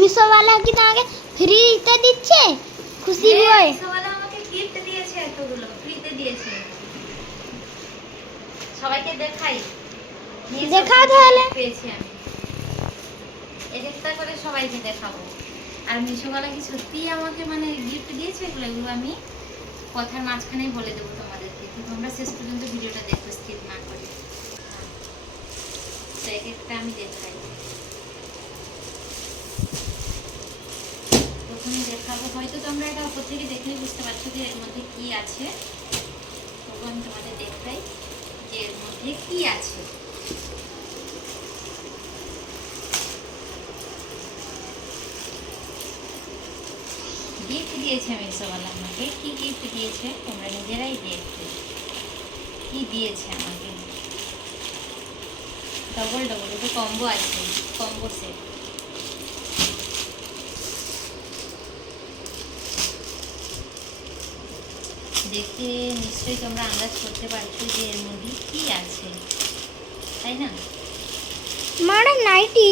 মিশো वाला কি তোমাকে ফ্রিতে দিচ্ছে? খুশি হয়ে মিশো वाला আমাকে গিফট দিয়েছে, এতগুলো ফ্রিতে দিয়েছে। সবাইকে দেখাই, দেখাও তাহলে। পেয়েছি আমি, একটা করে সবাইকে দেখাবো। আর মিশো वाला কি সত্যি আমাকে মানে গিফট দিয়েছে? এগুলো আমি কথার মাঝখানেই বলে দেবো তোমাদেরকে, তো তোমরা শেষ পর্যন্ত ভিডিওটা দেখো স্কিপ না করে। তো এক একটা আমি দেখাই। প্রথমে দেখাবো, হয়তো তোমরা এটা উপর থেকে দেখলে বুঝতে পারছো যে এর মধ্যে কি আছে। তবু আমি তোমাদের দেখাই যে এর মধ্যে কি আছে। গিফট দিয়েছে মিশোওয়ালা আমাকে। কি গিফট দিয়েছে তোমরা নিজেরাই দেখবে কি দিয়েছে আমাকে। ডবল ডবল এটা কম্বো আছে, কম্বো সেট। দেখে নিশ্চয়ই তোমরা আন্দাজ করতে পারছো যে এর মধ্যে কি আছে, তাই না? মানে নাইটি।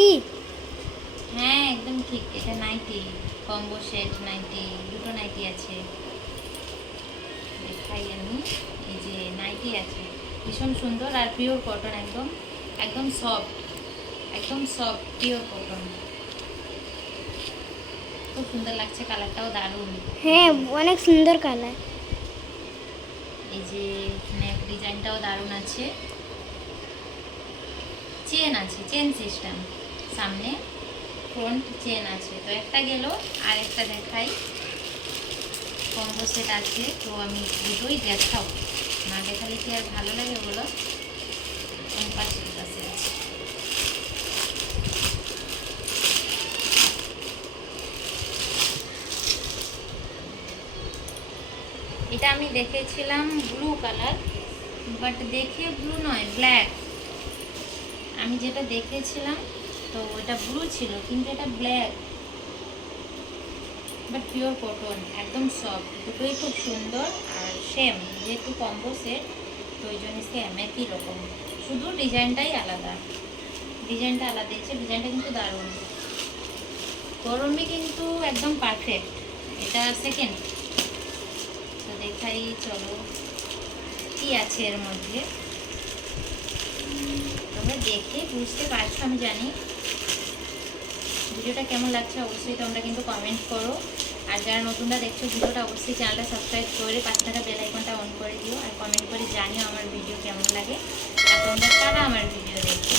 হ্যাঁ একদম ঠিক, এটা নাইটি, কম্বো সেট নাইটি, দুটো নাইটি আছে। দেখাই আমি, এই যে নাইটি আছে, ভীষণ সুন্দর আর পিওর কটন, একদম একদম সফট, একদম সফট পিওর কটন। খুব সুন্দর লাগছে, কালারটাও দারুণ। হ্যাঁ অনেক সুন্দর কালার। এই যে নেক ডিজাইনটাও দারুণ আছে। চেন আছে, চেন সিস্টেম, সামনে ফ্রন্ট চেন আছে। তো একটা গেল, আর একটা দেখাই। কম্বো সেট আছে, তো আমি দুটোই দেখাও, না দেখালে কি আর ভালো লাগে বলো? পাশে পাশে আছে। এটা আমি দেখেছিলাম ব্লু কালার, বাট দেখে ব্লু নয়, ব্ল্যাক। আমি যেটা দেখেছিলাম তো ওটা ব্লু ছিল, কিন্তু এটা ব্ল্যাক, বাট পিওর কটন, একদম সফট। দুটোই খুব সুন্দর আর সেম, যেহেতু কম্বো সেট তো ওই জন্য সেম একই রকম, শুধু ডিজাইনটাই আলাদা। ডিজাইনটা আলাদা দিয়েছে, ডিজাইনটা কিন্তু দারুণ। গরমে কিন্তু একদম পারফেক্ট। এটা সেকেন্ড। তো দেখাই চলো কি আছে এর মধ্যে। তোমরা দেখে বুঝতে পারছো আমি জানি। ভিডিওটা কেমন লাগছে অবশ্যই তোমরা কিন্তু কমেন্ট করো। আর যারা নতুনরা দেখছো ভিডিওটা অবশ্যই চ্যানেলটা সাবস্ক্রাইব করে পাশে থাকা বেল আইকনটা অন করে দিও, আর কমেন্ট করে জানিও আমার ভিডিও কেমন লাগে, আর তোমরা কারা আমার ভিডিও দেখো,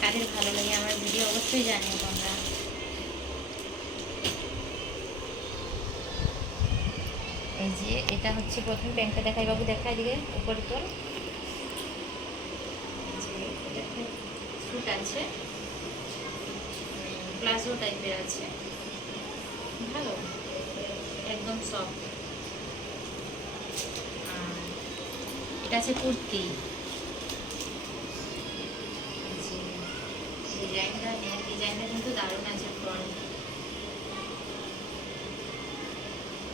কাদের ভালো লাগে আমার ভিডিও অবশ্যই জানিও তোমরা। এই যে এটা হচ্ছে প্রথম প্যান্টটা দেখাই, বাবু দেখা এদিকে উপরে তোর। স্যুট আছে, প্লাজো টাইপের আছে, ভালো, একদম সফট। এটা আছে কুর্তি। ডিজাইনটা ডিজাইনটা কিন্তু দারুণ আছে। ফ্রন্ট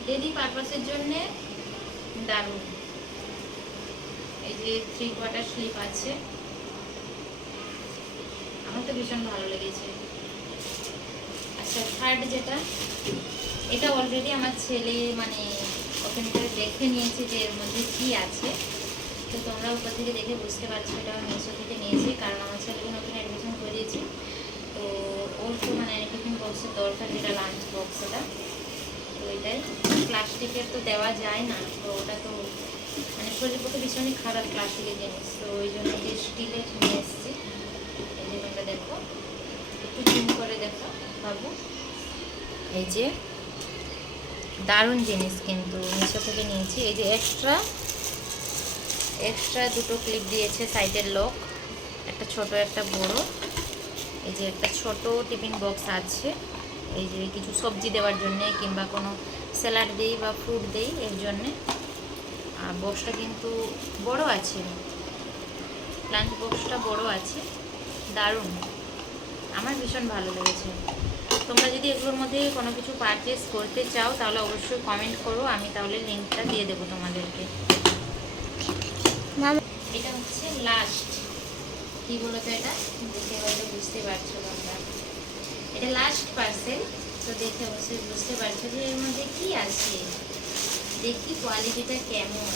ডেলি পারপাসের জন্যে দারুণ। এই যে 3/4 স্লিপ আছে, আমার তো ভীষণ ভালো লেগেছে। আচ্ছা থার্ড যেটা, এটা অলরেডি আমার ছেলে মানে ওপেন করে দেখে নিয়েছে যে এর মধ্যে কি আছে। তো তোমরা উপর থেকে দেখে বুঝতে পারছো এটা আমি মিশো থেকে নিয়েছি, কারণ আমার ছেলেকে নতুন অ্যাডমিশন করে দিয়েছি। তো ওর তো মানে টিফিন বক্সের দরকার, যেটা লাঞ্চ বক্স, ওটা তো এটাই প্লাস্টিকের তো দেওয়া যায় না, তো ওটা তো মানে শরীরের পক্ষে ভীষণই খারাপ প্লাস্টিকের জিনিস, তো ওই জন্য যে স্টিলের নিয়ে এসেছি। এই যে তোমরা দেখো, একটু জুম করে দেখো বাবু, এই যে দারুণ জিনিস কিন্তু মিশো থেকে নিয়েছি। এই যে এক্সট্রা দুটো ক্লিপ দিয়েছে, সাইডের লক, একটা ছোট একটা বড়। এই যে একটা ছোট টিফিন বক্স আছে, এই যে কিছু সবজি দেওয়ার জন্যে কিংবা কোনো স্যালাড দিই বা ফ্রুট দিই এর জন্যে। আর বক্সটা কিন্তু বড় আছে, লাঞ্চ বক্সটা বড় আছে, দারুণ, আমার ভীষণ ভালো লেগেছে। তোমরা যদি এগুলোর মধ্যে কোনো কিছু পারচেস করতে চাও তাহলে অবশ্যই কমেন্ট করো, আমি তাহলে লিঙ্কটা দিয়ে দেবো তোমাদেরকে। এটা হচ্ছে লাস্ট, কি বলতো এটা দেখে হয়তো বুঝতে পারছো তোমরা। এটা লাস্ট পার্সেল, তো দেখে অবশ্যই বুঝতে পারছো যে এর মধ্যে কি আছে। দেখি কোয়ালিটিটা কেমন,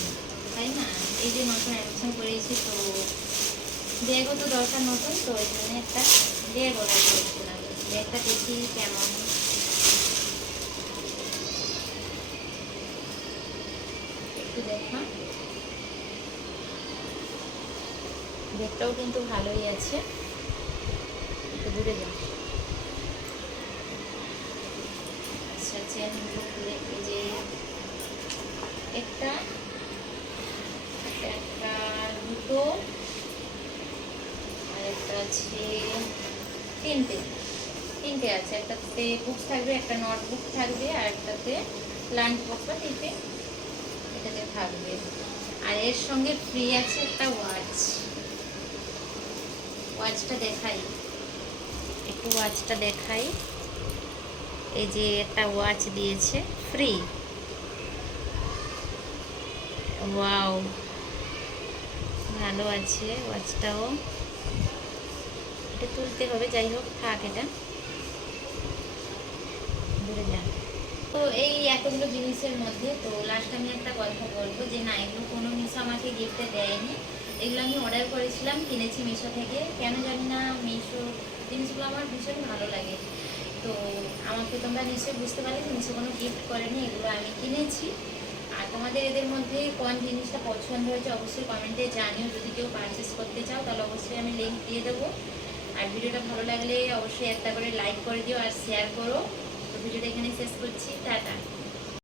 তাই না? এই যে নতুন অ্যাডমিশন করেছি, তো ব্যাগও তো দরকার নতুন, তো ওই জন্য একটা ব্যাগ অর্ডার করেছিলাম। ব্যাগটা দেখি কেমন। একটু দেখা, ব্যাগটাও কিন্তু ভালোই আছে। একটু দূরে যাও। আচ্ছা, চেনগুলো খুলে, এই যে একটা একটা দুটো, আর একটা আছে তিনটে আছে। একটাতে বুক থাকবে, একটা নোটবুক থাকবে, আর একটাতে লাঞ্চ বক্স বা টিফিন এটাতে থাকবে। আর এর সঙ্গে ফ্রি আছে একটা ওয়াচটা দেখাই, একটু ওয়াচটা দেখাই। এই যে একটা ওয়াচ দিয়েছে ফ্রি। ওয়াও, ভালো আছে ওয়াচটাও। এটা তুলতে হবে, যাই হোক থাক, এটা দূরে যা। তো এই এতগুলো জিনিসের মধ্যে তো লাস্ট আমি একটা কথা বলবো যে না, এগুলো কোনো মিশো আমাকে গিফটে দেয়নি। এগুলো আমি অর্ডার করেছিলাম, কিনেছি মিশো থেকে। কেন জানি না, মিশো জিনিসগুলো আমার ভীষণ ভালো লাগে। তো আমাকে তোমরা নিশ্চয়ই বুঝতে পারলে যে মিশো কোনো গিফট করেনি, এগুলো আমি কিনেছি। আর তোমাদের এদের মধ্যে কোন জিনিসটা পছন্দ হয়েছে অবশ্যই কমেন্টে জানিও। যদি কেউ পারচেস করতে চাও তাহলে অবশ্যই আমি লিঙ্ক দিয়ে দেবো। আর ভিডিওটা ভালো লাগলে অবশ্যই একটা করে লাইক করে দিও আর শেয়ার করো। তো ভিডিওটা এখানে শেষ করছি, টাটা।